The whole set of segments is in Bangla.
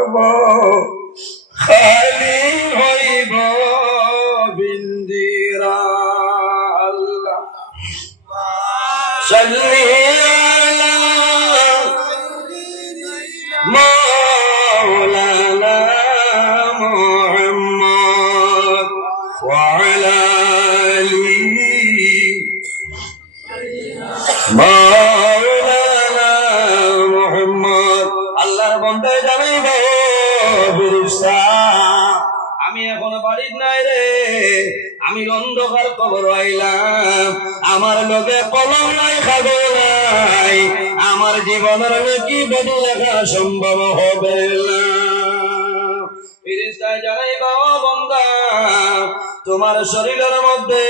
করব খালি হইব বিন্দিরা আল্লাহ সাল্লি আলা মাওলানা মুহাম্মদ ওয়া আলা আলিহি মাওলানা মুহাম্মদ। আল্লাহর বান্দা জানাইব ফেরেশতা আমি এখন বাড়ির নাই রে, আমি অন্ধকার কবর আইলাম, আমার লগে কলম নাই কাগজ নাই, আমার জীবনের কি বদল লেখা সম্ভব হবে না। ফেরেশতা জানাইব ও বান্দা তোমার শরীরের মধ্যে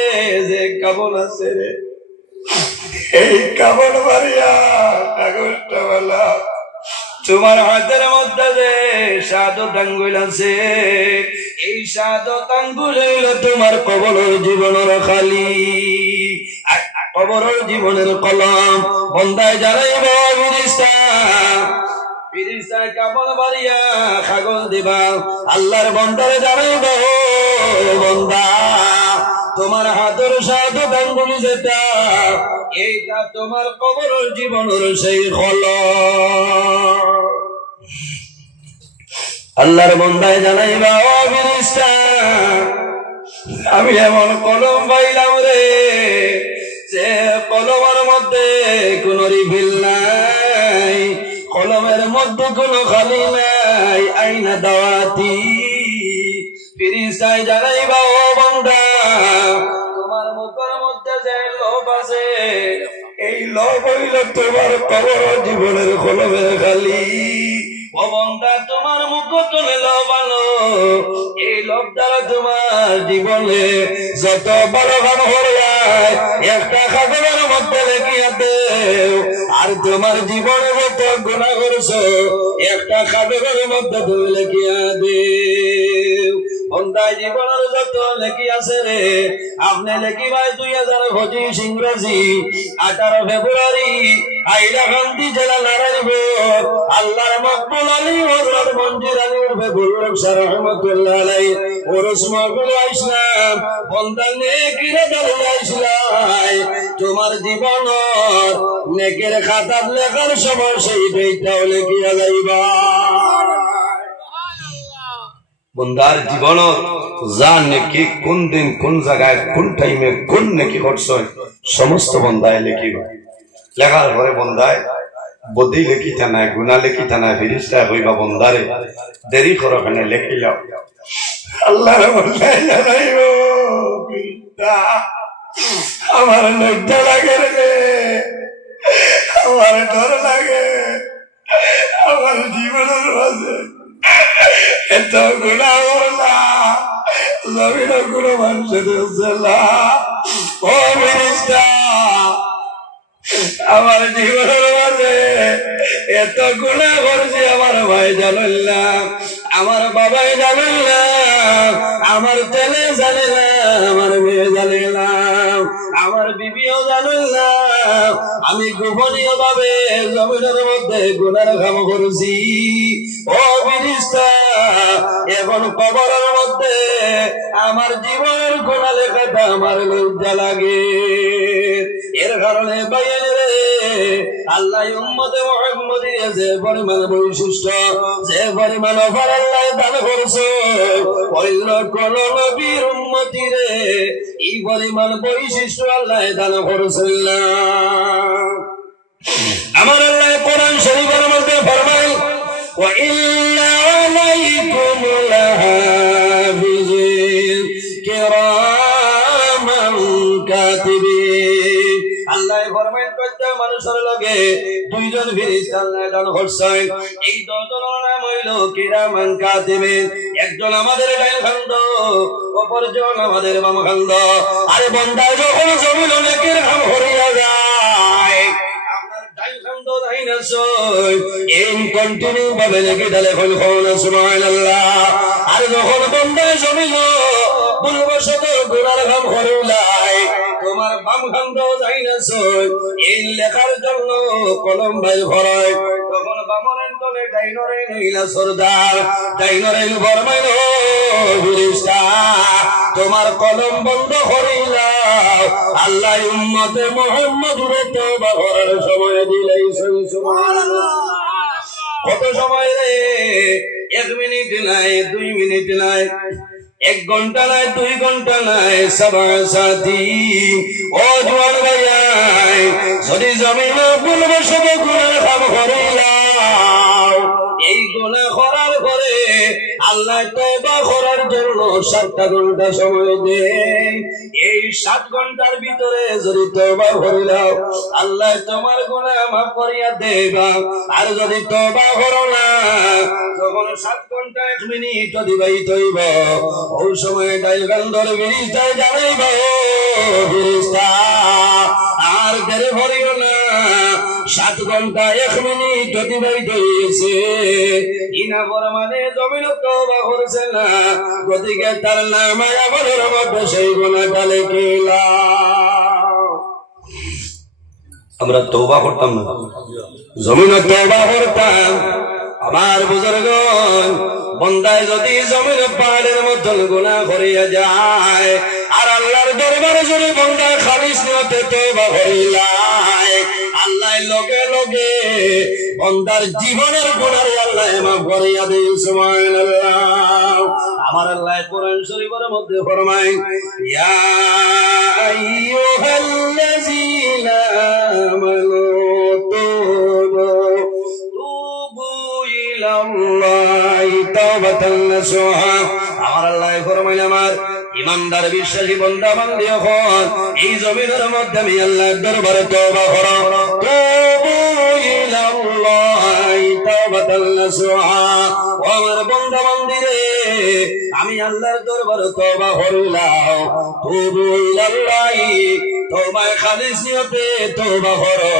যে কাবল আছে রে, এই কাবল মারিয়া কাগজটা বলা তোমার হাতের মধ্যে যে শাহাদাত আঙ্গুল আছে, এই শাহাদাত আঙ্গুল হইল তোমার কবরের জীবনের খালি, কবরের জীবনের কলম। বন্দায় জানাইব ফেরেশতা, ফেরেশতায় কাবল মারিয়া কাগজ দিবা। আল্লাহর বান্দারে জানাইব বান্দা তোমার হাতের শাহাদাত আঙ্গুল যেটা, এইটা তোমার কবরের জীবনের সেই কলম। আল্লাহর বান্দায় জানাইবা ও ফেরেশতা আমি এমন কলম পাইলাম রে, যে কলমের মধ্যে কোনো রিফিল নাই, কলমের মধ্যে কোনো খালি নাই, আইনা দাওয়াতি। ফেরেশতায় জানাইবা ও বান্দা তোমার মুখের মধ্যে যে লোভ আছে, এই লোভ হইল তোমার কবর জীবনের কলমের খালি। ও বান্দা তোমার মুখ তুলে লোভ আলো, এই লোভ দ্বারা তোমার জীবনে যত বড় কাম হইয়ায় একটা কাগজের মধ্যে লিখিয়া দেও, আর তোমার জীবনে যত গুনাহ করছো একটা কাগজের মধ্যে তুমি লিখিয়া দেও। বন্দায় জীবনের যত লেখি আছে রে, আপনি লেখি ভাই 2025 ইংরেজি 18 ফেব্রুয়ারি হাইলাকান্দি জেলা নারায়ণপুর আল্লাহর মকবুল আলী হযরত মঞ্জুর আলী উর্ফে বুল্লুক শাহ রহমাতুল্লাহ আলাইহি ওরস মাহফিল ইসলাম বন্দা নেকিরে দাঁড়িয়ে ইসলাম তোমার জীবন নেকের খাতার লেখার সময় সেই বইটাও লিখিয়া যাইবা। বন্দার জীবন যা নেকি কোন দিন কোন জায়গায় কোন টাইমে কোন নেকি ঘটছে সমস্ত বন্দায় লিখিব। লেখার পরে বন্দায় বদি লেখিতা নাই, গুণা লেখিতা নাই, ফেরেশতা হইবা বন্দারে দেরি করো কেনে লেখিলাও। আল্লাহর বন্দায় জানাইব ফেরেশতা আমার লজ্জা লাগে রে, আমার ডর লাগে, আমার জীবনের মাঝে এত গুণা করলাম, জমিন কোনো মানুষের ও ফেরেশতা আমার জীবনের মাঝে এত গুণা করছি, আমার ভাই জানেন না, আমার বাবাই জানেন না, আমার ছেলে জানে না, আমার মেয়ে জানে না, আমার বিবিও জানেন না, আমি গোপনীয় ভাবে জমিনের মধ্যে গুনার কাম করছি। ও ফেরেশতা এখন কবরের মধ্যে আমার জীবনের গুনাহ লেখাটা আমার লজ্জা লাগে। এর কারণে বাইরে আল্লাহ উম্মতে মুহাম্মদী যে পরিমাণ বৈশিষ্ট্য যে পরিমাণ অফার আল্লাহ দান করছে, ওই কোন নবীর উম্মতি রে এই পরিমাণ বৈশিষ্ট্য আল্লাহ দান করছেন না। আমার আল্লাহ কোরআন শরীফের মধ্যে ফরমায় ওয়া ইন্না আলাইকুম লাহাফিজিন কিরামান কাতিবিন। আল্লাহ ফরমায় প্রত্যেক মানুষের লগে দুইজন ফেরেশতা আল্লাহ দান করছেন, এই দুজনের নাম হইল কিরামান কাতিবিন। একজন আমাদের ডাইন খান্দ, অপরজন আমাদের বাম খান্দ। আরে বান্দা যখন জমিন নেকের কাম হইয়া যায় আপনার ডাইন খান্দ দাইন আছে এই কন্টিনিউ ভাবে নেকি ডালে ফল খাওয়ানো সুবহানাল্লাহ। আর যখন বান্দা জমিন ভুলবশত গুনার কাম হইলাই তোমার তোমার বাম কান্দ যাই না এই লেখার জন্য কলম ভাই ভরায় তখন বামনের তলে ডাইনরে নইলা সরদার ডাইনরে ফরমাইল ফেরেশতা তোমার কলম বন্ধ করিলাম আল্লাহ উম্মতে মুহাম্মদের তওবা করার সময় দিলাই সুবহানাল্লাহ কত সময় রে 1 মিনিট নাই 2 মিনিট নাই 1 ঘন্টা নাই 2 ঘন্টা নাই সাথী ও জোয়ান ভাই যদি জমিনে বলবো সব গুনাহ কাম করিলাম এই গুনাহ করার পরে আল্লাহ তওবা করার জন্য 7 ঘন্টা সময় দেয় এই 7 ঘন্টার ভিতরে যদি তওবা করিলাম আল্লাহ তোমার গুনাহ মাফ করিয়া দেবা আর যদি তওবা করো না তখন 7 ঘন্টা 1 মিনিট অতিবাহিত হইব ওই সময় ডাইলগান্দর ফেরেশতায় জানাইব ফেরেশতা আর দেরি করিও না 7 ঘন্টা 1 মিনিট অতিবাহিত হয়েছে ইনা বরমানে জমিন তওবা করছে না গতিকে তার নামায় আমলের মধ্যে সেই গুনাহটা লিখিলা আমরা তওবা করতাম না জমিন তওবা করতাম আমার বুজুর্গগণ বন্দায় যদি জমিন পাহাড়ের মধ্যে গুনাহ করিয়া যায় আর আল্লাহর দরবারে যদি বন্দা খালিস নিয়তে তওবা করিলায় আল্লাহ লগে লগে বন্দার জীবনের গুনাহ আল্লাহ মাফ করিয়া দেয় সুবহানাল্লাহ আমার আল্লাহ কোরআন শরীফের মধ্যে ফরমায় ইয়া আইয়ুহাল্লাযীনা আমানু আমার আল্লাহ ফরমাইল আমার ইমানদার বিশ্বাসী বান্দা বান্দী হন এই জমিনের মধ্যে আমি আল্লাহর দরবারে তওবা করো তুবু ইলাল্লাহি তাওবাতান নাসুহা ও আমার বান্দা বান্দী রে আমি আল্লাহর দরবারে তওবা করলাম তুবু ইলাল্লাহি তওবায় খালিস নিয়তে তওবা করো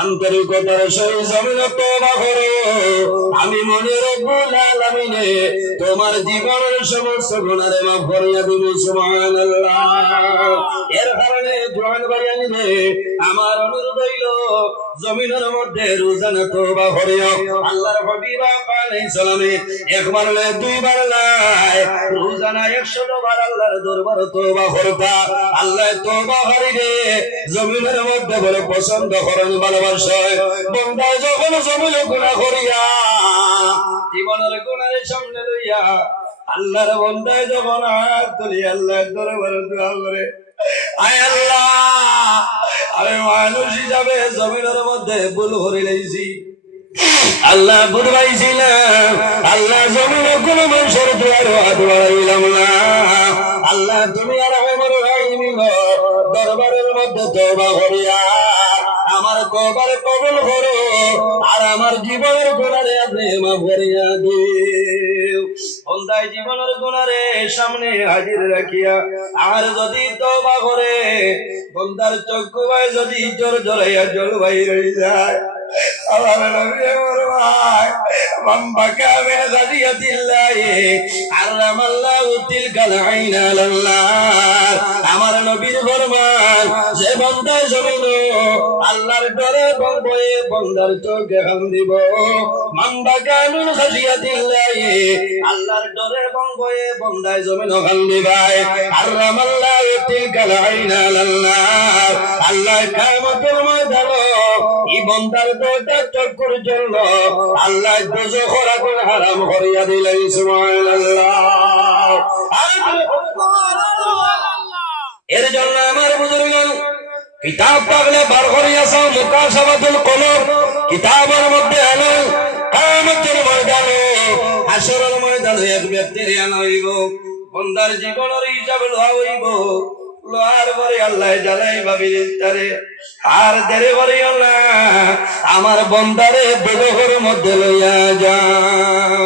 আন্তরিকতার সহিত জমিনে তওবা করো আমি মনে রব্বুল আলামিনে তোমার জীবনের সমস্ত গুনাহ মাফ করিয়া দিব সুবহানাল্লাহ এর কারণে জওয়ান ভাইয়ানি রে আমার অনুরোধ হইল জমিনের মধ্যে রোজানা তওবা করিও আল্লাহর হাবিব আলাইহিস সালামে একবার না দুইবার নাই রোজানা 100 বার আল্লাহর দরবারে তওবা করতা আল্লাহ তওবা করিরে জমিনের মধ্যে বড় পছন্দ করেন ভালোবাসে বান্দা যখন জমিনে গুনাহ করিয়া জীবনের গুনাহের সামনে লইয়া আল্লাহর বান্দায় যখন হাত তুলি আল্লাহর দরবারে দোয়া করে আয় আল্লাহ আমি মানুষ হিসাবে জমিনের মধ্যে ভুল করে লাইছি আল্লাহ বুঝাইছিলাম আল্লাহ জমিনে কোনো মানুষের দোয়ার হাত বাড়াইলাম না আল্লাহ তুমি আর আমার দরবারের মধ্যে তওবা করিয়া আমার তওবার কবুল করো আর আমার জীবনের গুনাহে আপনি মাফ করিয়া দিও বন্দায় জীবনের গুনাহে সামনে হাজির রাখিয়া আর যদি তওবা করে বন্দার চক্ষু ভাই যদি জোর জড়াইয়া জল বাইর হয়ে যায় আমার নবী আমার ভাই মাম্বাকা মিন গাদিয়াতিল্লাহি আরামাল্লাহু তিলকাল আইনা আল্লাহ আমার নবীর ফরমান যে বান্দা জমিনে আল্লাহর ডরে বয়ে বান্দার চোখে হাম দিব মাম্বাকা মিন গাদিয়াতিল্লাহি আল্লাহর ডরে বয়ে বান্দায় জমিনে হাম দিবাই আরামাল্লাহু তিলকাল আইনা আল্লাহ আল্লাহ কিয়ামতের ময়দানে এই বান্দার দুইটা চক্ষুর জন্য আল্লাহ দোজখের আগুন হারাম করিয়া দিলেন সুবহানাল্লাহ এর জন্য আমার বুজুর্গগণ কিতাব পাগলে বার করিয়াছে মুকাশাফাতুল কলব কিতাবের মধ্যে হলো কিয়ামতের ময়দানে হাসরের ময়দানে এক ব্যক্তির আনা হইব বান্দার জীবনের হিসাব লওয়া হইব লোহার পরে আল্লাহ জ্বালাই ভাবিরে আর দেরি করিও না আমার বন্দারে বেগহর মধ্যে লইয়া যাও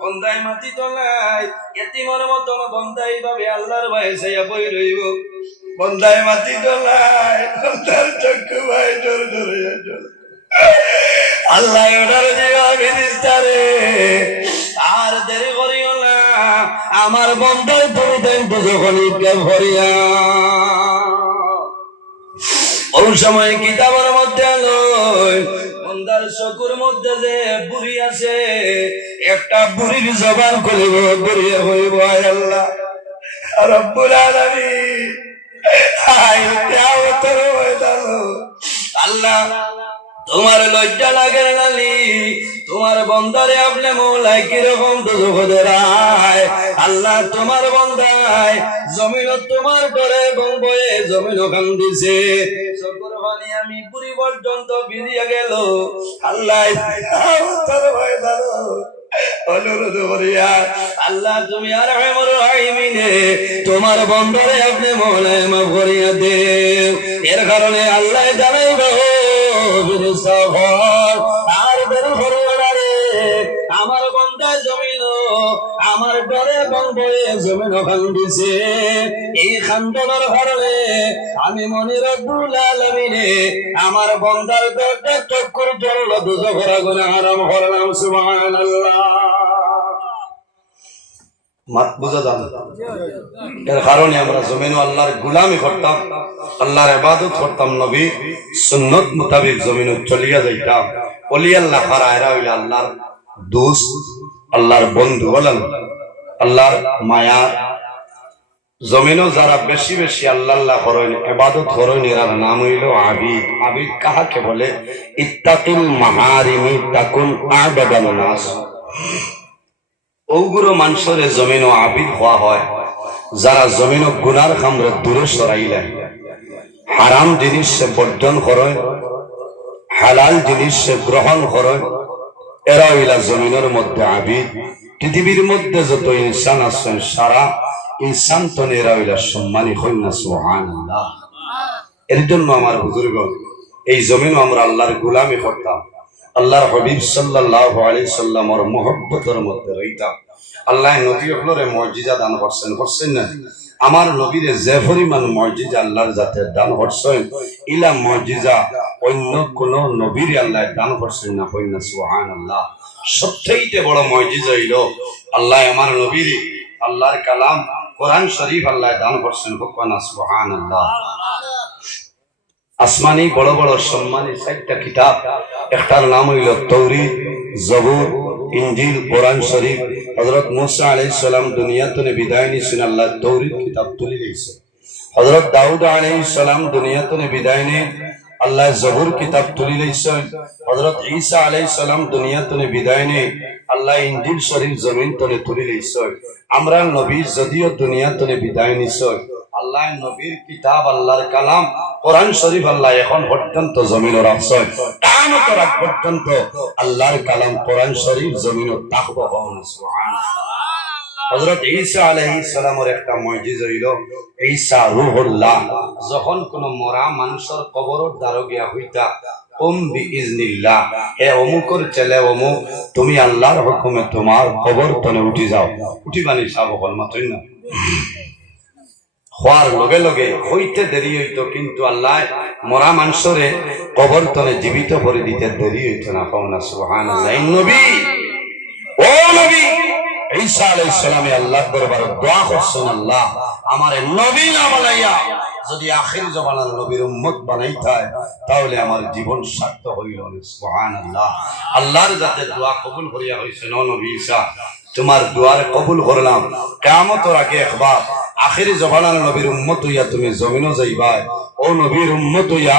বন্দায় মাটি তোলায় এতিমের মতো বন্দাই ভাবে আল্লাহর ভয়ে চাইয়া বই রইব বন্দায় মাটি তোলায় বন্দার চক্ষু ভাই জোর জোরে আল্লাহ ওটার জীবা ফেরেশতারে আর দেরি করিও না আমার বন্দায় তুমি দেন যখন ইটকে ভরিয়া ওই সময় কিতাবের মধ্যে লয় বন্দার চকুর মধ্যে যে বুড়ি আছে একটা বুড়ির জবান খুলিব বুড়ি হইব আয় আল্লাহ রব্বুল আলামিন আল্লাহ তোমার লজ্জা লাগে নালি তোমার বন্দারে আপনি মৌলায় কিরকম দুঃখ দেয় আল্লাহ তোমার বন্দায় জমিন তোমার ডরে বয়ে জমিন কান্দিছে চকুর পানি আমি পুরি পর্যন্ত ভিজিয়া গেল আল্লাহ অনুরোধ করিয়া আল্লাহ তুমি আর তোমার বন্দরে আপনি মৌলায় মাফ করিয়া দে এর কারণে আল্লাহ জানাইব আর বের রে আমার বন্দায় জমিন আমার ডরে বয়ে জমিন কান্দিছে এই খান্দনের কারণে আমি মনে রব্বুল আলামিনে আমার বন্দার দরজা চক্ষুর জল দুজখের আগুনে হারাম করলাম সুবহানাল্লাহ মাত বুঝা যান এর কারণে আমরা জমিন আল্লাহর গোলামি করতাম আল্লাহর ইবাদত করতাম নবী সুন্নাত মোতাবেক জমিন চলিয়া যাইতাম ওলি আল্লাহ খারা এরা হইল আল্লাহর দোস্ত আল্লাহর বন্ধু বলেন আল্লাহর মায়া জমিনও যারা বেশি বেশি আল্লাহ আল্লাহ করেন ইবাদত করেন এর নাম হইল আবিদ আবিদ কাহাকে বলে ইত্তাকিল মাহারিমি তাকুন আবাদান নাস ওগুলো মানুষের জমিনও আবিদ হওয়া হয় যারা জমিনও গুনার খামরে দূরে সরাইলে হারাম জিনিস সে বর্জন করে হালাল জিনিস সে গ্রহণ করে এরা হইলা জমিনের মধ্যে আবিদ পৃথিবীর মধ্যে যত ইনসান আছেন সারা ইনসান তো এরা হইলা সম্মানী হইল না সুবহানাল্লাহ এর জন্য আমার বুজুর্গ এই জমিনও আমরা আল্লাহর গোলামি করতাম আল্লাহর হাবিব সাল্লাল্লাহু আলাইহি সাল্লামের মহব্বতের মধ্যে রইতাম আল্লাহ নবী হলরে মুজিজা দান করছেন না আমার নবীরে যে পরিমাণ মুজিজা আল্লাহর জাতে দান করছেন ইলা মুজিজা অন্য কোন নবীর আল্লাহ দান করছেন না কই না সুবহানাল্লাহ সবচেয়ে বড় মুজিজা হইলো আল্লাহ আমার নবীর আল্লাহর কালাম কোরআন শরীফ আল্লাহ দান করছেন কই না সুবহানাল্লাহ আসমানি বড় বড় সম্মানী 4টা কিতাব একটার নাম হইল তৌরাত জবুর ইনজিল কোরআন শরীফ হযরত মুসা আলাইহিস সালাম দুনিয়াতে বিদায় নিছেন আল্লাহ তৌরাত কিতাব তুলে দিয়েছে হযরত দাউদ আলাইহিস সালাম দুনিয়াতে বিদায় নিয়ে আল্লাহ জবুর কিতাব তুলে দিয়েছেন হযরত ঈসা আলাইহিস সালাম দুনিয়াতে বিদায় নিয়ে আল্লাহ ইনজিল শরীফ জমিন তলে তুলে দিয়েছেন আমরা নবী যদিও দুনিয়াতে বিদায় নিছেন আল্লাহ নবীর কিতাব আল্লাহর কালাম কোরআন শরীফ আল্লাহ এখন পর্যন্ত জমিনে রাখছে কিয়ামত রাত পর্যন্ত আল্লাহর কালাম কোরআন শরীফ জমিনে থাকবে সুবহানাল্লাহ হযরত ঈসা আলাইহিস সালামের একটা মুজিজা হইল ঈসা রূহুল্লাহ যখন কোন মরা মানুষের কবরের দ্বারে গিয়া হইতা বিইজনিল্লাহ হে অমুকর ছেলে অমুক তুমি আল্লাহর হুকুমে তোমার কবর তলে উঠি যাও উঠিবানি সব হল মাত্র না হওয়ার লগে লগে হইতে দেরি হইতো কিন্তু আল্লাহ মরা মানুষরে কবর তলে জীবিত করে দিতে দেরি হইতো না কওনা সুবহানাল্লাহ নবী ও নবী ঈসা আলাইহিস সালামে আল্লাহর দরবারে দোয়া করছেন আল্লাহ আমারে নবী না বানাইয়া যদি আখির জামানার নবীর উম্মত বানাইতায় তাহলে আমার জীবন সার্থক হইল সুবহানাল্লাহ আল্লাহর যাতে দোয়া কবুল করিয়া হইছেন ও নবী ঈসা তোমার দোয়ার কবুল করলাম কিয়ামতের আগে একবার আখির জামানার নবীর উম্মত হইয়া তুমি জমিনও যাইবা ও নবীর উম্মত হইয়া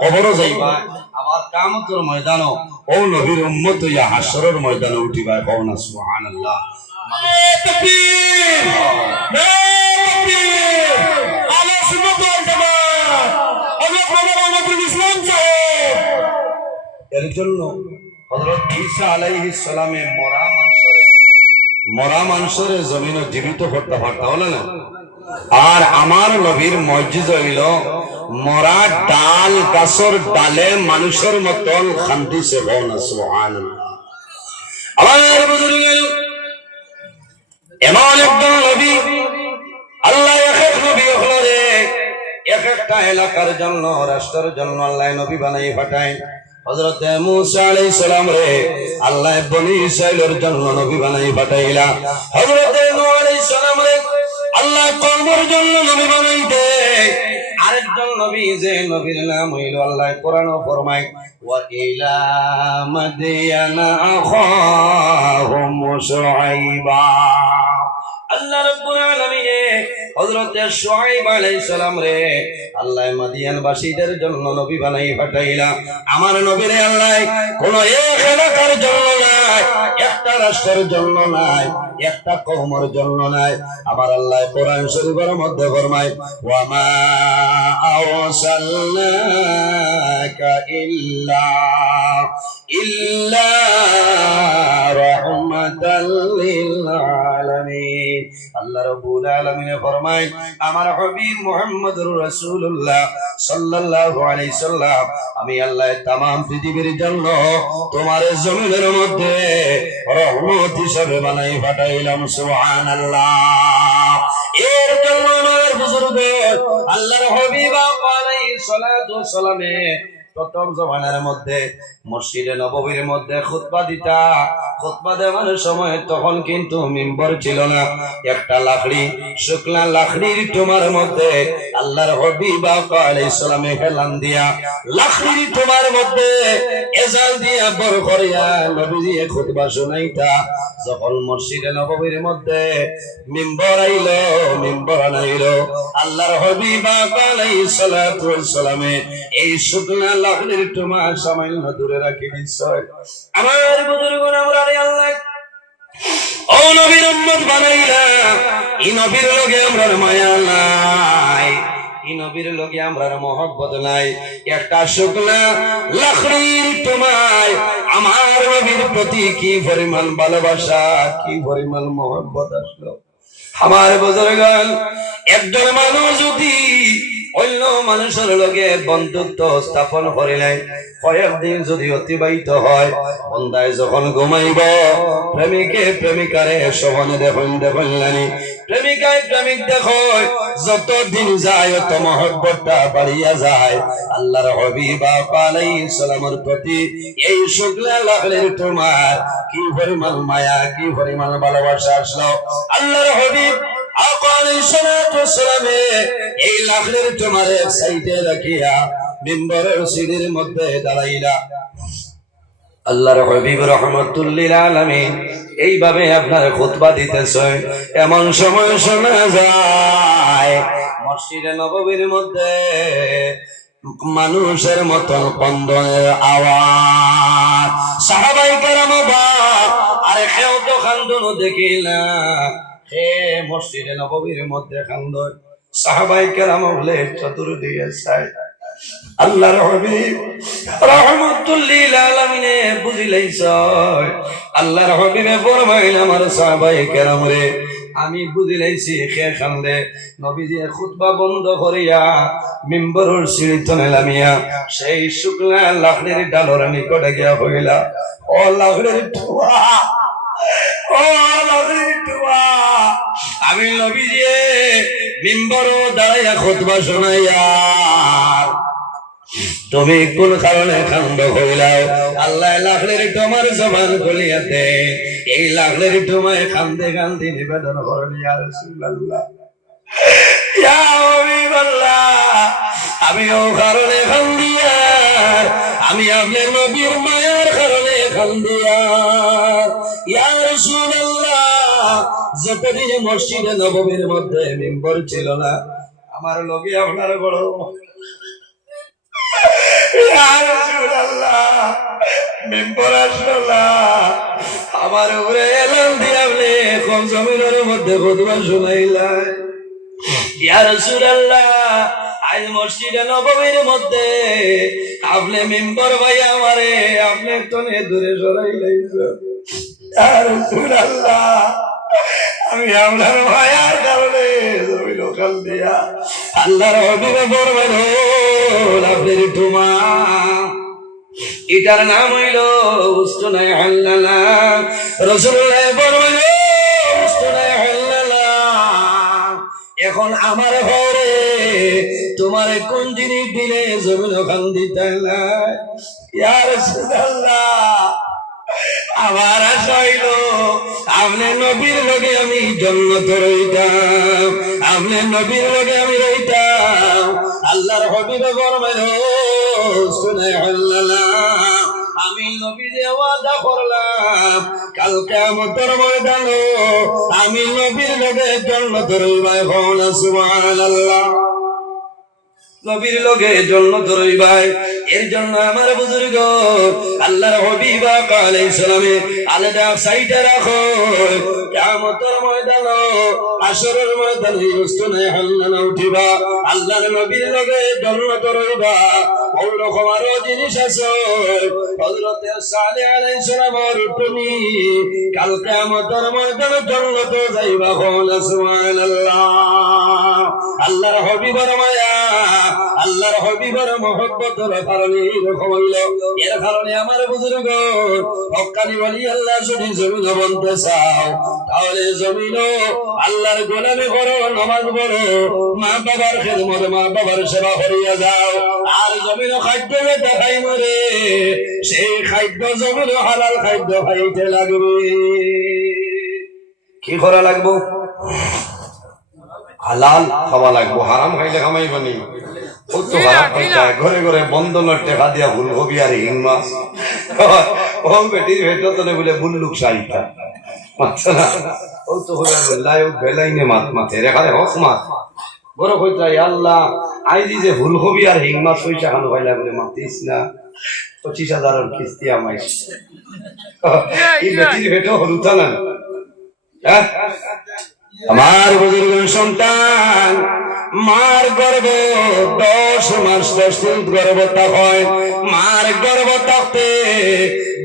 কবরও যাইবা আবার কিয়ামতের ময়দানও ও নবীর উম্মত হইয়া হাশরের ময়দানে উঠিবা কওনা সুবহানাল্লাহ তাকবীর তাকবীর আলা সুন্নাত ওয়াল জামাত আল্লাহ প্রমাণ ইসলাম এর জন্য হযরত ঈসা আলাইহিস সালামে মরা মানুষরে জমিনে জীবিত করতে পারতা হলো না আর আমার নবীর মুজিজা হইল মরা ডাল গাছের ডালে মানুষের মতন খান্দিছে কওনা সুবহানাল্লাহ আমার বুজুর্গ এমন একজন নবী আল্লাহ এক নবী হলরে এক একটা এলাকার জন্য রাষ্ট্রের জন্য আল্লাহ নবী বানাই পাঠায় হযরত মুসা আলাইহিস সালাম রে আল্লাহ বনি ইসরাইলের জন্য নবী বানাই পাঠাইলা হযরত নূহ আলাইহিস সালাম রে আল্লাহ কওমের জন্য নবী বানাই দে আরেকজন নবী যে নবীর নাম হইল আল্লাহ কোরআনে ফরমায় ওয়া ইলা মাদিয়ানা আখাহুম শুআইবা। আল্লাহ রাব্বুল আলামিন হযরত শুআইব আলাইহিস সালাম রে আল্লাহ মাদিয়ান বাসীদের জন্য নবী বানাই পাঠাইলা। আমার নবীরে আল্লাহ কোন এক এলাকার জন্য নাই, একটা রাষ্ট্রের জন্য নাই, একটা কওমের জন্য নাই। আমার আল্লাহ কোরআন শরীফের মধ্যে ফরমায় ওয়া মা আরসালনাকা ইল্লা রাহমাতাল লিল আলামিন। আল্লাহ রাব্বুল আলামিন ফরমায় আমার হাবিব মুহাম্মদুর রাসূলুল্লাহ সাল্লাল্লাহু আলাইহি সাল্লাম আমি আল্লাহ तमाम পৃথিবীর জন্য তোমার জমিনের মধ্যে রহমত হিসেবে বানাই পাঠাইলাম। সুবহানাল্লাহ। এর জন্য আমার বুজুর্গ আল্লাহর হাবিব আলাইহিস সালাতু ওয়াস সালামে প্রথম জমানার মধ্যে মসজিদে নববীর মধ্যে খুতবা দিতা। খুতবা দেওয়ার সময় তখন কিন্তু মিম্বর ছিল না, একটা লাকড়ি, শুকনা লাকড়ির তোমার মধ্যে আল্লাহর হাবিব আলাইহিস সালামে হেলান দিয়া লাকড়ির তোমার মধ্যে এজাল দিয়া বড় করিয়া নবীজি খুতবা শুনাইতা। যখন মসজিদে নববীর মধ্যে মিম্বর আইলো, মিম্বর আনাইলো, আল্লাহর হাবিব আলাইহিস সালাতু ওয়াস সালামে এই শুকনা লাকড়ির তোমা সামান্য দূরে রাখি দিছয়। আমার বুজুর্গরা আমরা আল্লাহ ও নবীর উম্মত বানাইলা, এই নবীর লগে আমরা মায়া নাই, এই নবীর লগে আমরা মহব্বত নাই। একটা শুকনা লাকড়ির তোমায় আমার নবীর প্রতি কি পরিমাণ ভালোবাসা, কি পরিমাণ মহব্বত আসলো। আমার বুজুর্গান একজন মানুষ যদি অন্য মানুষের লগে বন্ধুত্ব স্থাপন করিলেন, কয়েকদিন যদি অতিবাহিত হয়, বন্দায় যখন ঘুমাইব প্রেমিকে প্রেমিকারে সবনে দেখুন দেখলেনি, প্রেমিকায় প্রেমিক দেখো যতদিন যায় অত মহব্বতটা বাড়িয়া যায়। আল্লাহর হাবিব আলাইহিস সালামের প্রতি এই শুকনা লাকড়ির তোমার কি পরিমাণ মায়া, কি পরিমাণ ভালোবাসা আসলো। আল্লাহর হাবিব এই লাকড়ির তোমার এক সাইডে রাখিয়া মিম্বরের সিঁড়ির মধ্যে দাঁড়াইলা। আল্লাহর হাবিব রাহমাতুল লিল আলামিন এইভাবে আপনার খুতবা দিতেছে। এমন সময় শোনা যায় মসজিদে নববীর মধ্যে মানুষের মতন কন্দনের আওয়াজ। সাহাবায়ে কেরাম আরে কেউ তো খান্দন দেখি না, হে মসজিদে নববীর মধ্যে খান্দন। সাহাবায়ে কেরাম বলে চতুর্দিকে চাই। আল্লাহর হাবিব রাহমাতুল লিল আলামিনে বুঝিলাইছ। আল্লাহর হাবিবে ফরমাইল আমার সাহাবায়ে কেরাম রে আমি বুঝিলাইছি কে খান্দে। নবীজি খুতবা বন্ধ করিয়া মিম্বরের সিঁড়িতে নামিয়া সেই শুকনা লাকড়ির ডালর নিকটে গিয়া হইলা, ও লাকড়ির টুয়া, ও লাকড়ির টুয়া, আমি নবীজি মিম্বরও দাঁড়াইয়া খুতবা শোনাইয়া তুমি কোন কারণে কান্দ হইলাও? আল্লাহ লাকড়ির তোমার জবান খুলিয়া দে। এই লাকড়ির তোমায় কান্দে কান্দে নিবেদন করেন ইয়া রাসূলুল্লাহ, ইয়া হাবিবাল্লাহ, আমি ও কারণে কান্দিয়ার, আমি আপনার নবীর মায়ার কারণে কান্দিয়ার ইয়া রাসূলুল্লাহ। যতদিন মসজিদে নববীর মধ্যে মিম্বর ছিল না, আমার লগে আপনার বড় মিম্বর আসলো না, আমার উপরে এলান দিয়ে আপনি কম জমিনের মধ্যে খুতবা শুনাইলেন। ইয়া রাসূলুল্লাহ আজ মসজিদে নববীর মধ্যে আপনি মিম্বর ভাই আমারে আপনি তনে দূরে সরাইলেন। ইয়া রাসূলুল্লাহ আমি আপনার ভাইয়ার কারণে জমি লোকাল দিয়া আল্লাহর হাবিবে বলবেন লাকড়ির তোমা, এটার নাম হইল উস্তুনায়ে হাল্লালা। রাসূলুল্লাহ বলবেন উস্তুনায়ে হাল্লালা। এখন আমার ঘরে তোমার কোন জিনিস দিলে জমিন ওখান দিতে না? ইয়া রাসূলুল্লাহ আমার আশা হইল আপনি নবীর লগে আমি জান্নাতে রইতাম, আপনি নবীর লগে আমি রইতাম, আল্লাহর হাবিবে ফরমাইলো সুবহানাল্লাহ আমি নবী যে ওয়াদা করলাম কাল কিয়ামতের ময়দানে আমি নবীর লগে জান্নাতের ভাই হন সুবহানাল্লাহ নবীর লগে জান্নাত রইবাই এর জন্য আমার বুজুর্গ আল্লাহর হাবিব আলাইহিস সালামে আলাদা সাইডে রাখো কিয়ামতের ময়দানে আসরের ময়দানে উস্তনে হাল্লানা উঠিবা আল্লাহর নবীর লগে জান্নাত রইবা ওই রকম আরো জিনিস আছে হযরত সালেহ আলাইহিস সালামের উঠনি কাল কিয়ামতের ময়দানে জান্নাত যাইবা সুবহানাল্লাহ আল্লাহর হাবিবের মায়া আল্লাহর হাবিবের মহব্বতের কারণে এরকম হইল এর কারণে আমার বুজুর্গ হক্কানি ওলি আল্লাহ যদি জমিন বলতে চাও তাহলে জমিন আল্লাহর গোলামি করো নামাজ পড়ো মা বাবার খেদমত মা বাবার সেবা করিয়া যাও আর জমিন খাদ্য যেটা খাই মরে সেই খাদ্য জমিন হালাল খাদ্য খাইতে লাগবে কি করা লাগবো হালাল খাওয়া লাগবো হারাম খাইলে খামাইব নি ঘরে ঘরে বন্ধনের টেকা দিয়া ফুলকপি আর হিং মাছ ও বেটির ভেতরে বলে বুল্লুক শাড়িটা মাথা না ও তো হয়ে বেলাইনে মাত মাথে রেখারে হক মাছ বড় কইতাই আল্লাহ আইজি যে ফুলকপি আর হিং মাছ পয়সা খানো পাইলা বলে মাতিস না 25,000 কিস্তি আমাইস এই বেটির ভেতর হলুতা না আমার বুজুর্গ সন্তান মার গর্ভ 10 মাস 10 দিন গর্ভতা হয় মার গর্ভ থাকতে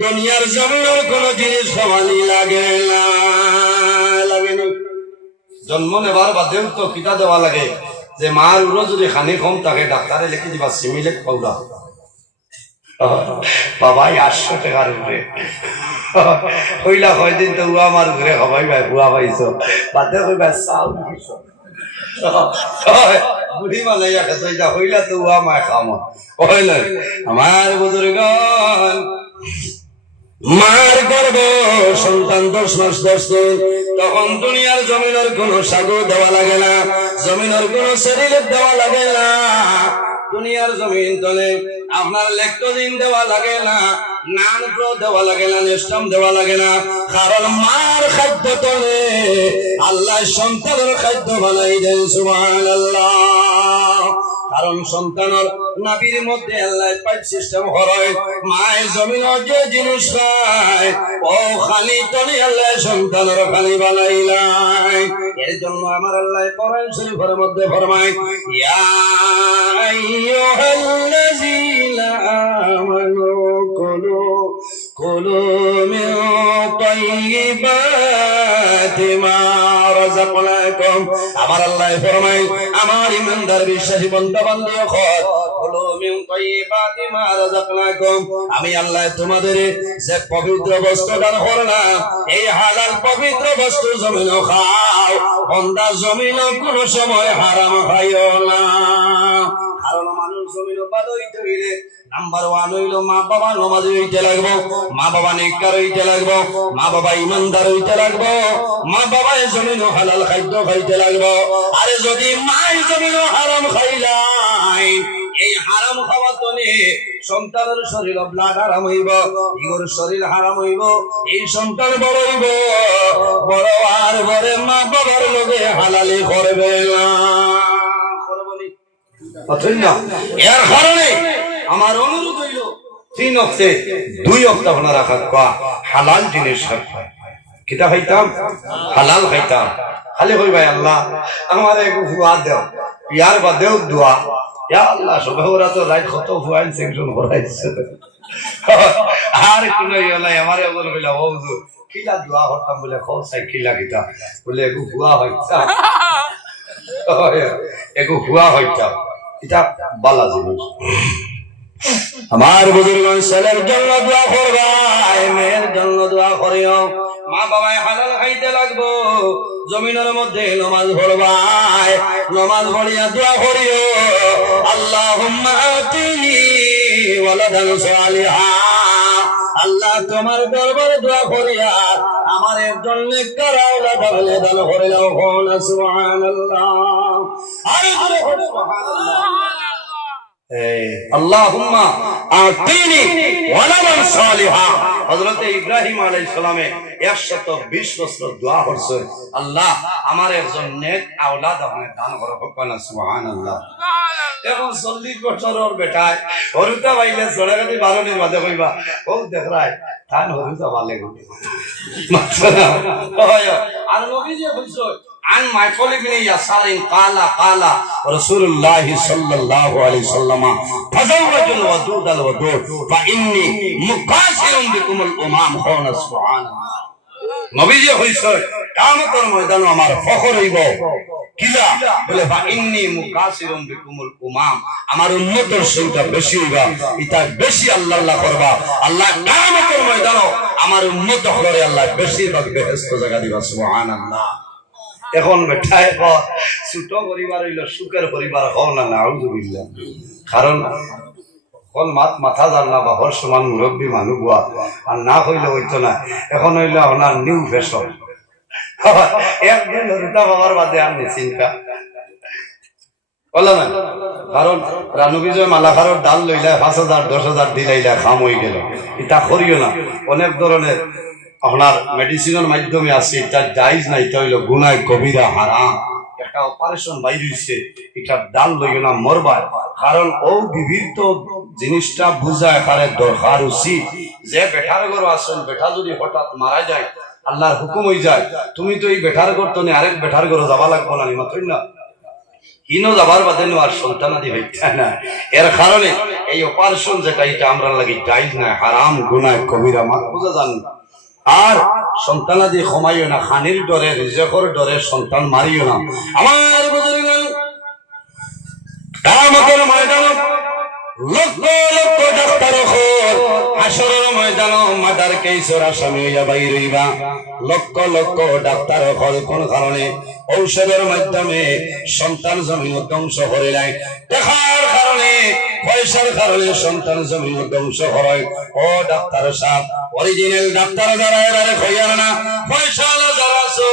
দুনিয়ার জমিনের কোন জিনিস খাওয়ানি লাগে না জন্ম নেবার বাদেও তো কিতা দেওয়া লাগে যে মার উড়ো যদি খানি কম থাকে ডাক্তারে লিখে দিবা সিমিলেট পাউডা বাবাই 800 টাকার উপরে হইলা কয়দিন তো উয়া আমার ঘরে খাবাই ভাই বুয়া পাইছো বাদে কইবা চাউল দিছো বুড়ি মালাইয়া খেসাইটা হইলা তো উয়া মায় খামো হইল আমার বুজুর্গণ মার গর্ভ সন্তান 10 মাস 10 দিন তখন দুনিয়ার জমিনের কোন সাগর দেওয়া লাগে না জমিনের কোন শরীরে দেওয়া লাগে না দুনিয়ার জমিন তলে আপনার ল্যাকটোজিন দেওয়া লাগে না নান প্রো দেওয়া লাগে না নেস্টাম দেওয়া লাগে না কারণ মার খাদ্য তলে আল্লাহ সন্তানের খাদ্য বানাই দেন সুবহানাল্লাহ কারণ সন্তানের নাভির মধ্যে আল্লাহ পাইপ সিস্টেম করায় মায়ের জমিনের যে জিনিস খায় ও খালি তলে আল্লাহ সন্তানের খালি বানাইলাই এর জন্য আমার আল্লাহ কোরআন শরীফের মধ্যে ফরমায় ইয়া আইয়ুহাল্লাযীনা আমানু কুলু মিন তাইয়্যিবাতি মা রাযাকনাকুম আমার আল্লাহ ফরমায় আমার ঈমানদার বিশ্বাসী বান্দা বান্দি কুলু মিন তাইয়্যিবাতি মা রাযাকনাকুম আমি আল্লাহ তোমাদের যে পবিত্র বস্তু দান করলাম এই হালাল পবিত্র বস্তু জমিন খাও বান্দা জমিন কোন সময় হারাম খাইও না কারণ মানুষ জমিন ভালো হইতে হইলে নাম্বার 1 হইলো মা বাবা নামাজি হইতে লাগবো মা বাবা নেককার হইতে লাগবো মা বাবা ইমানদার হইতে লাগবো মা বাবা জমিন হালাল খাদ্য খাইতে লাগবো আরে যদি মাই জমিন হারাম খাইলাই এই হারাম খাওয়া তনে সন্তানের শরীর ব্লাড হারাম হইব ইগোর শরীর হারাম হইব এই সন্তান বড় হইব বড় আর বড় মা বাবার লগে হালালি করবে না করবনি অথই না এর কারণে আমার অনুরোধ হইল 3 ওয়াক্তে 2 ওয়াক্ত আপনারা রাখা হালাল জিনিস খায় কিতা খাইতাম হালাল খাইতাম খালি কই ভাই আল্লাহ আমারে একটু ফুয়া দাও ইয়ার বাদেও দোয়া ইয়া আল্লাহ সবে ওরা তো রাত কত ফুয়াইন সেকশন করাইছে আর কোন ইলা আমারে বলে কইলা ও হুজুর কিলা দোয়া করতাম বলে খাও সাই কিলা কিতা বলে একটু ফুয়া হইতা একটু ফুয়া হইতা এটা বালা জিনিস আমার বুজুর্গণ ছেলের জন্য দোয়া করবাই মেয়ের জন্য দোয়া করিও মা বাবাই হালাল খাইতে লাগবো জমিনের মধ্যে নামাজ পড়বাই নামাজ পড়িয়া দোয়া করিও আল্লাহুম্মা আতিনি ওয়ালাদান সালিহা আল্লাহ তোমার দরবারে দোয়া করিয়া আমার একজন নেককার আওলাদ দান করে দাও সুবহানাল্লাহ আর সুবহানাল্লাহ আল্লাহুম্মা আতিনি ওয়ালাদান সালিহা। হযরত ইব্রাহিম আলাইহিস সালামে 120 বছর দোয়া করছেন, আল্লাহ আমার একজন নেক আওলাদ আপনি দান করো। কনা সুবহানাল্লাহ। এখন 40 বছরের বেটায় হরুতা বাইলে সড়াগাতি 12 দিন বাদে কইবা ও দেখ রায় তান হরুতা ভালো গো মাশাআল্লাহ। আর নবী যে কইছো عن معقول بن يسار قال رسول الله صلى الله عليه وسلم تزوجوا الودود الودود فإني مقاسر بكم الأمم هون سبحان الله। নবী যে কইছো কিয়ামতের ময়দানে আমার ফখর হইব কিলা বলে ফাইন্নী মুকাসিরুম বিকুমুল উমাম, আমার উম্মতের সংখ্যা বেশি হইবা, এটা বেশি আল্লাহ আল্লাহ করবা। আল্লাহ কিয়ামতের ময়দানে আমার উম্মত হলরে আল্লাহ বেশিরভাগ বেহেশত জায়গা দিবা সুবহানাল্লাহ। এখন বেঠায় ছোট পরিবার হইল সুখের পরিবার হও না, নাউযুবিল্লাহ। কারণ কোন মাথা জান না বা হর সমান মুরব্বী মানুষ গোয়া আর না হইলে হইতো না। এখন হইলে ওনার নিউ ফ্যাশন, একদিন হরিতা বাবার বাদে আর চিন্তা বলো না। কারণ রানু বিজয় মালাখারর ডাল লইলা 5,000 10,000 দিলাইলা খাম হয়ে গেল, এটা করিও না। অনেক ধরনের আপনার মেডিসিনের মাধ্যমে আছে, এটা জায়েজ না, এটা হইল গুনাহ কবিরা হারাম। একটা অপারেশন বাইরে হইছে, এটা ডাল লইও না মরবা। কারণ ও বিভিন্ন জিনিসটা বুঝায় কারে দরকার উচিত যে বেঠার ঘর আসেন, বেঠা যদি হঠাৎ মারা যায় আল্লাহর হুকুম হয়ে যায়, তুমি তো এই বেঠার ঘর তো আরেক বেঠার ঘরে যাবা লাগবো না, মাত্রই না কিনো যাবার বাদে আর সন্তানাদি হইতে না। এর কারণে এই অপারেশন যেটা এটা আমরা লাগি জায়েজ না, হারাম গুনাহ কবিরা মাত বুঝা জান। আর সন্তানাদি ক্ষমাইও না, খানির ডরে রিজেকর ডরে সন্তান মারিও না। আমার বুজুর্গ কিয়ামতের ময়দানে লক্ষ লক্ষ ডাক্তার হাসরের ময়দানে মাদার কেসর আসামি হইয়া বাইর হইবা। লক্ষ লক্ষ ডাক্তার হল কোন কারণে ঔষধের মাধ্যমে সন্তান জমিন ধ্বংস করে নাই, দেখার কারণে পয়সার কারণে সন্তান জমিন ধ্বংস হয়। ও ডাক্তার সাহেব, অরিজিনাল ডাক্তার যারা এরা কইয়ার না, পয়সা যারা আছে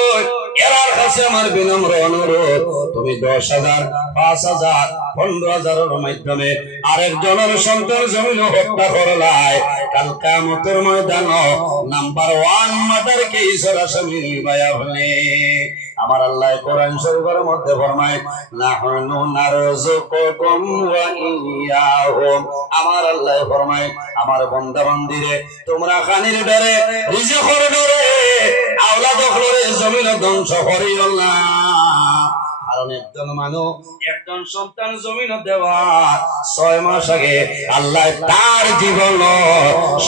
এরার কাছে আমার বিনম্র অনুরোধ, তুমি 10,000 5,000 15,000 মাধ্যমে আরেকজনের সন্তান জমিন হত্যা করলাই, কাল কিয়ামতের ময়দানে নাম্বার 1 মাদার কেসর আসামি হইবা আপনি। আমার আল্লাহ কোরআন শরীফের মধ্যে ফরমায় নাহনু নারযুকুকুম ওয়া ইয়্যাহুম। আমার আল্লাহ ফরমায় আমার বান্দা বান্দিরে তোমরা খানির ডরে রিজকের ডরে আওলাদ হলরে জমিন ধ্বংস করিও না। কারণ একজন মানুষ একজন সন্তান জমিন দেওয়া 6 মাস আগে আল্লাহ তার জীবন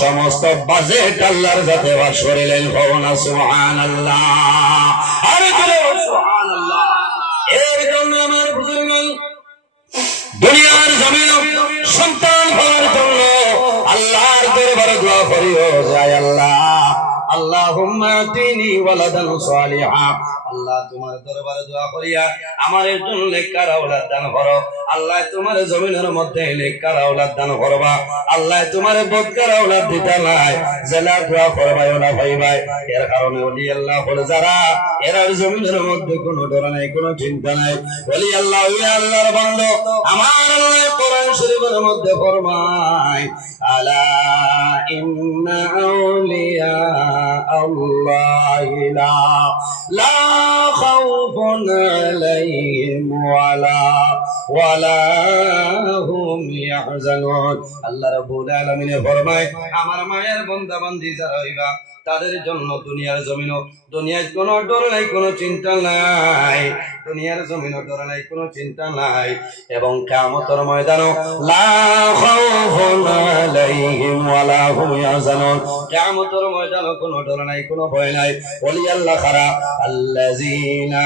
সমস্ত বাজেট আল্লাহর যাতে বাস করিলেন। ভবনা সুবহানাল্লাহ, আরে সুবহানাল্লাহ। এর জন্য আমার বুজুর্গ দুনিয়ার জমিন সন্তান হওয়ার জন্য আল্লাহর দরবারে দোয়া করিও যায়, আল্লাহ আল্লাহুম্মা আতিনি ওয়ালাদান সালিহা। আল্লাহ তোমার দরবারে দোয়া করিয়া আমার একজন নেককার আওলাদ দান করো। আল্লাহ তোমার জমিনের মধ্যে নেককার আওলাদ দান করবা। আল্লাহ তোমার বদকার আওলাদ দিতা নাই, জেলা দোয়া করবাই না ভাই ভাই। এর কারণে ওলি আল্লাহ হল যারা এরার জমিনের মধ্যে কোনো ডর নাই, কোনো চিন্তা নাই। ওলি আল্লাহ ওই আল্লাহর বান্দা। আমার আল্লাহ কোরআন শরীফের মধ্যে ফরমায় আলা ইন্না আউলিয়া আল্লাহি লা খাউফুন আলাইহিম ওয়ালা হুম ইয়াহজানুন। আল্লাহ রাব্বুল আলামিন ফরমায় আমার মায়ের বান্দা বান্দি যারা হইবা তাদের জন্য দুনিয়ার জমিন, দুনিয়ায় কোনো ডর নাই, কোনো চিন্তা নাই, দুনিয়ার জমিন ডর নাই, কোনো চিন্তা নাই। এবং কিয়ামতের ময়দানে লা খাউফুন আলাইহিম ওয়ালা হুম ইয়াহজানুন, কিয়ামতের ময়দানে কোনো ডর নাই, কোনো ভয় নাই। ওলি আল্লাহ খারা আল্লাযীনা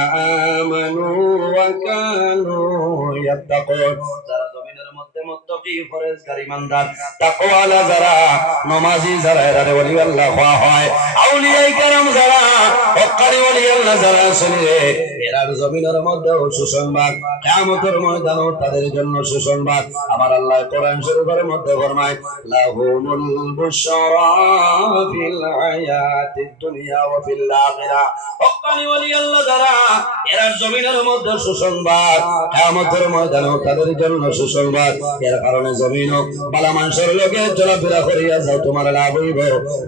আমানু ওয়া কানু ইয়াত্তাকুন, যারা জমিনের মধ্যে মুত্তাকি পরহেজগার ইমানদার তাকওয়ালা যারা নামাজি যারা এরা ওলি আল্লাহ হয়। আউলিয়ায়ে কেরাম যারা হক্কানি ওলি আল্লাহ যারা শুনে এরা জমিনের মধ্যে সুসংবাদ, কিয়ামতের ময়দানে তাদের জন্য সুসংবাদ। আমার আল্লাহ কোরআন শরীফের মধ্যে ফরমায় লাহুমুল বুশরা ফিল হায়াতিদ দুনিয়া ওয়া ফিল আখিরাহ। হক্কানি ওলি আল্লাহ যারা এরা জমিনের মধ্যে সুসংবাদ, কিয়ামতের ময়দানে তাদের জন্য সুসংবাদ। এর কারণে জমিনও বালা মানুষের লগে চলাফেরা করিয়া যাও, তোমার লাভ হইব।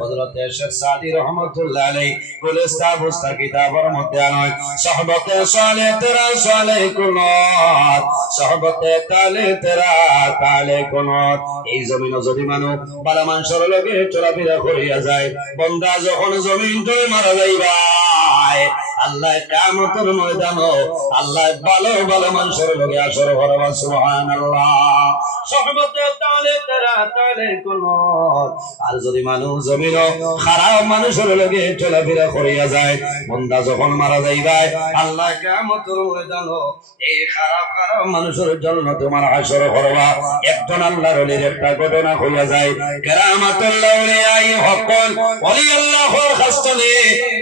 হযরত শেখ সাদি রহমাতুল্লাহ আলাইহি গুলিস্তা বুস্তা কিতাবের মধ্যে আনয়, সহবতে সালে তেরা সালে কুনত, সহবতে তালে তেরা তালে কুনত। এই জমিন যদি মানুষ বালা মানুষের লগে চলাফেরা করিয়া যায়, বন্দা যখন জমিন ধরে মারা যাইবা, আল্লাহ কিয়ামতের ময়দানে আল্লাহ ভালো ভালো মানুষের লগে আসর করবা। সুবহানাল্লাহ। সহবতে তালে তেরা তালে কুনত। আর যদি মানুষ জমিন খারাপ মানুষের লগে চলাফেরা করিয়া যায়, বন্দা যখন মারা যাইবা, আল্লাহ কিয়ামতের ময়দানে এই খারাপ খারাপ মানুষের জন্য তোমার আসর করবা। একজন আল্লাহর ওলির একটা ঘটনা হইয়া যায়, কেরামাতুল্লাহ আউলিয়াই হকল ওলি আল্লাহর খাস্তলে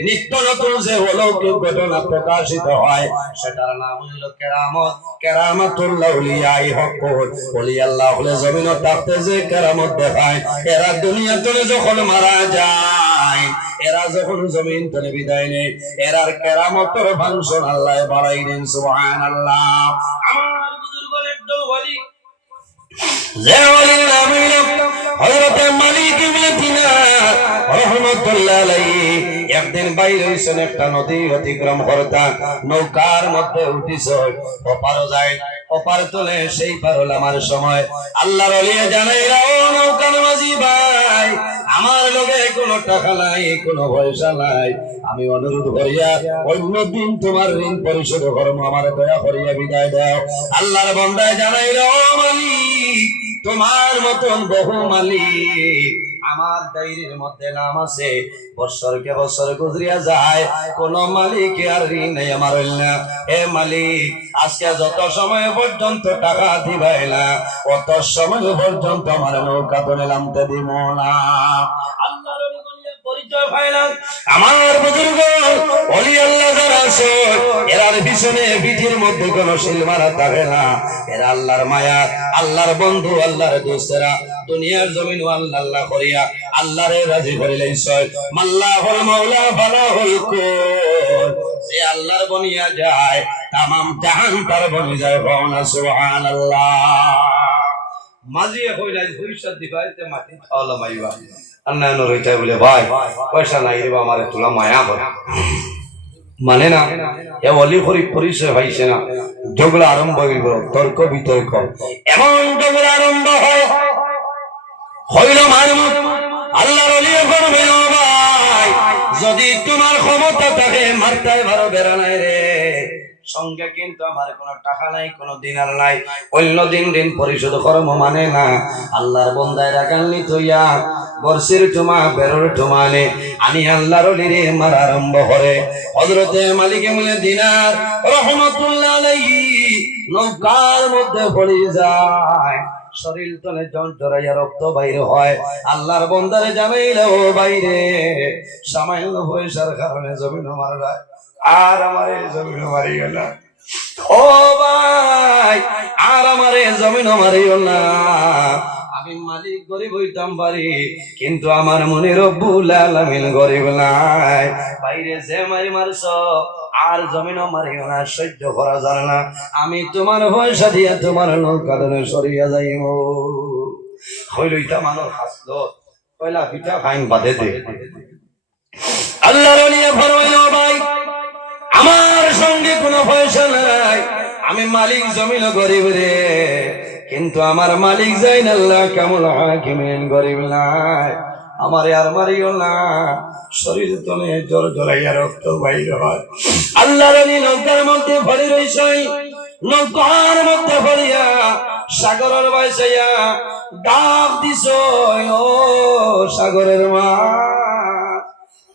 নিত্য নতুন যে অলৌকিক ঘটনা প্রকাশিত হয়, সেটার নাম হইল কেরামত। কেরামাতুল্লাহ আউলিয়াই হকল ওলি আল্লাহ হলে জমিন থাকতে যে কেরামত দেখায়, এরা দুনিয়া তলে যখন মারা যায়, এরা যখন জমিন তলে বিদায় নেয়, এরার কেরামতের ফাংশন আল্লাহ বাড়াই দেন। সুবহানাল্লাহ। আমার বুজুর্গের একজন ওলি, যে ওলির নাম হইল হযরত মালিক ইবনে দিনার রাহমাতুল্লাহ আলাইহি। একদিন বাইরে হইছেন, একটা নদী অতিক্রম করতা, নৌকার মধ্যে উঠিছ, ওপার যায়, ওপার তোলে সেই পার আমার সময় আল্লাহর ওলি জানাইরা, ও নৌকার মাঝি ভাই, আমার লগে কোনো টাকা নাই, কোনো পয়সা নাই, আমি অনুরোধ করিয়া অন্যদিন তোমার ঋণ পরিশোধ করবো, আমার দয়া করিয়া বিদায় দাও। আল্লাহর বান্দায় জানাইরা, ও মালিক, তোমার মতন বহু মালিক আমার ডায়েরির মধ্যে নাম আছে, বছরকে বছর গুজরিয়া যায়, কোন মালিক আর ঋণ নেই আমার না। হে মালিক, আজকে যত সময় পর্যন্ত টাকা দিবাই না, অত সময় পর্যন্ত আমার নৌকা তো নামতে দিব না। আল্লাহর পরিচয় পায় না আমার বুজুর্গ ওলি আল্লাহ যারা আছে, এরার পিছনে পিঠির মধ্যে কোনো শিল মারা থাকে না। এরা আল্লাহর মায়া, আল্লাহর বন্ধু, আল্লাহর দোস্তেরা, দুনিয়ার জমিন আল্লাহ আল্লাহ করিয়া আল্লাহরে রাজি করিলেই সয়। মাল্লাহুল মাওলা ফালাহুল কুল, যে আল্লাহর বনিয়া যায়, তামাম জাহান তার বনি যায়। সুবহানাল্লাহ। মাঝিয়ে কইলাই ভবিষ্যৎ দিবাইতে মাটি খাওয়ালা মাইবা, আন্নায়ন রইতাই বলে ভাই পয়সা নাই রে, আমার তোলা মায়া করে মানে না। এ অলি করি পরিচয় পাইছে না, ঝগড়া আরম্ভ হইব, তর্ক বিতর্ক, এমন ঝগড়া আরম্ভ হয় হইল মারমুত। আল্লাহর ওলি করবে ভাই, যদি তোমার ক্ষমতা থাকে মারতাই ভালো বেড়া নাই রে, সঙ্গে কিন্তু আমার কোনো টাকা নাই, কোনো দিনার নাই, অন্য দিন ঋণ পরিশোধ করবো মানে না। আল্লাহর বন্দায় রাখাননি তৈয়া বর্ষের টুমা বেরোর টুমানে আমি আল্লাহর ওলিরে মার আরম্ভ করে। হযরতে মালিক ইবনে দিনার রাহমাতুল্লাহ আলাইহি নৌকার মধ্যে পড়ে যায়, শরীর তলে জড়াইয়া রক্ত বাইরে হয়। আল্লাহর বন্দারে জানাইল, ও বাইরে, সামান্য পয়সার কারণে জমিন মারা, আর আমারে জমিন মারিও না। ও ভাই, আর আমারে জমিন মারিও না। আমি মালিক গরিব হইতাম পারি, কিন্তু আমার মনে রব্বুল আলামিন গরিব নাই। বাইরে যে মারি মারছ, আর জমিনও মারিও না, সহ্য করা যায় না। আমি তোমার পয়সা দিয়ে তোমার নৌকা ধরে সরিয়া যাইব। হইলইতা মানুষ হাসলো, পয়লা পিঠা খাইন বাদে দে। আল্লাহর ওলি ফরমাইল, ভাই, আমার সঙ্গে কোনো পয়সা নাই, আমি মালিক, জমিন গরিব রে, কিন্তু আমার মালিক যাইন আল্লাহ কামুল হাকিমিন গরিব নাই। আমারে আর মারিও না, শরীর তলে জ্বর জ্বরাইয়া রক্ত বাইর হয়। আল্লাহর ওলি নৌকার মধ্যে পড়ে রইছে, নৌকার মধ্যে পড়িয়া সাগরের বাইসাইয়া ডাক দিছ, ও সাগরের মা,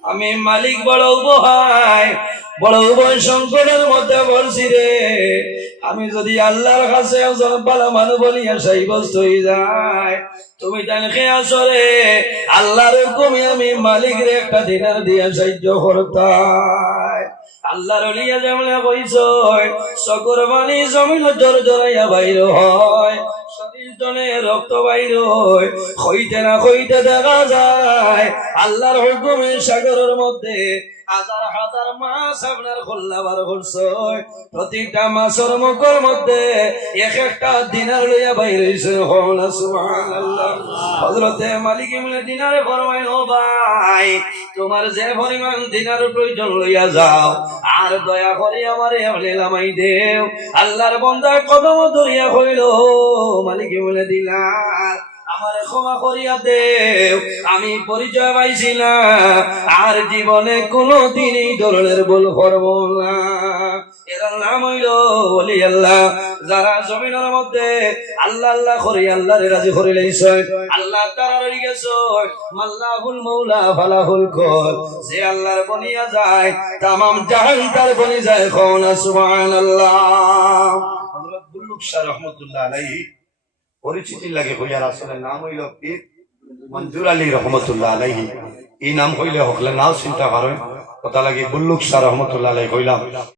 আমি মালিক বড় উপহায়, বড় উভয় সংকটের মধ্যে বলছি রে। আমি যদি আল্লাহর কাছে একজন ভালো মানুষ বলিয়া সাব্যস্ত হয়ে যায়, তুমি জানি খেয়ে আসরে আল্লাহর হুকুমে আমি মালিক রে একটা দিনার দিয়া সাহায্য করতাম। আল্লাহর ওলিয়া যেমন কইছ, চকুর পানি জমিন জোর জোরাইয়া বাইর হয়, শরীর তলে রক্ত বাইর হয়, হইতে না হইতে দেখা যায় আল্লাহর হুকুমে সাগরের মধ্যে হাজার হাজার মাছ আপনার খোল্লাবার করছে প্রতিটা মাছের মুখের মধ্যে এক একটা দিনার লইয়া বাইরে সুবহানাল্লাহ হযরতে মালিক ইবনে দিনারে ফরমাইল ও ভাই তোমার যে পরিমাণ দিনার প্রয়োজন লইয়া যাও আর দয়া করে আমারে লামাই দেও আল্লাহর বান্দা কদম ধরিয়া কইল মালিক ইবনে দিনার আমারে ক্ষমা করিয়া দেও আমি পরিচয় পাইছি না আর জীবনে কোনোদিন এই ধরনের ভুল করব না এর নাম হইল ওলি আল্লাহ যারা জমিনের মধ্যে আল্লাহ আল্লাহ করে আল্লাহরে রাজি করে লইছে আল্লাহ তাআলা রই গেছে মাল্লাহুল মাওলা ফালাহুল কল যে আল্লাহর বনিয়া যায় तमाम জাহান তার বনি যায় কোন সুবহানাল্লাহ হযরত বুল্লুক শাহ রাহমাতুল্লাহ আলাইহি পরিচিতি লাগে হইয়ার আসলে নাম হইল পীর মঞ্জুর আলী রহমতুল্লাহ আলাইহি এই নাম হইলে হকলে নাও চিন্তা করেন কথা লাগে বুল্লুক শাহ রহমতুল্লাহ আলাইহি হইলাম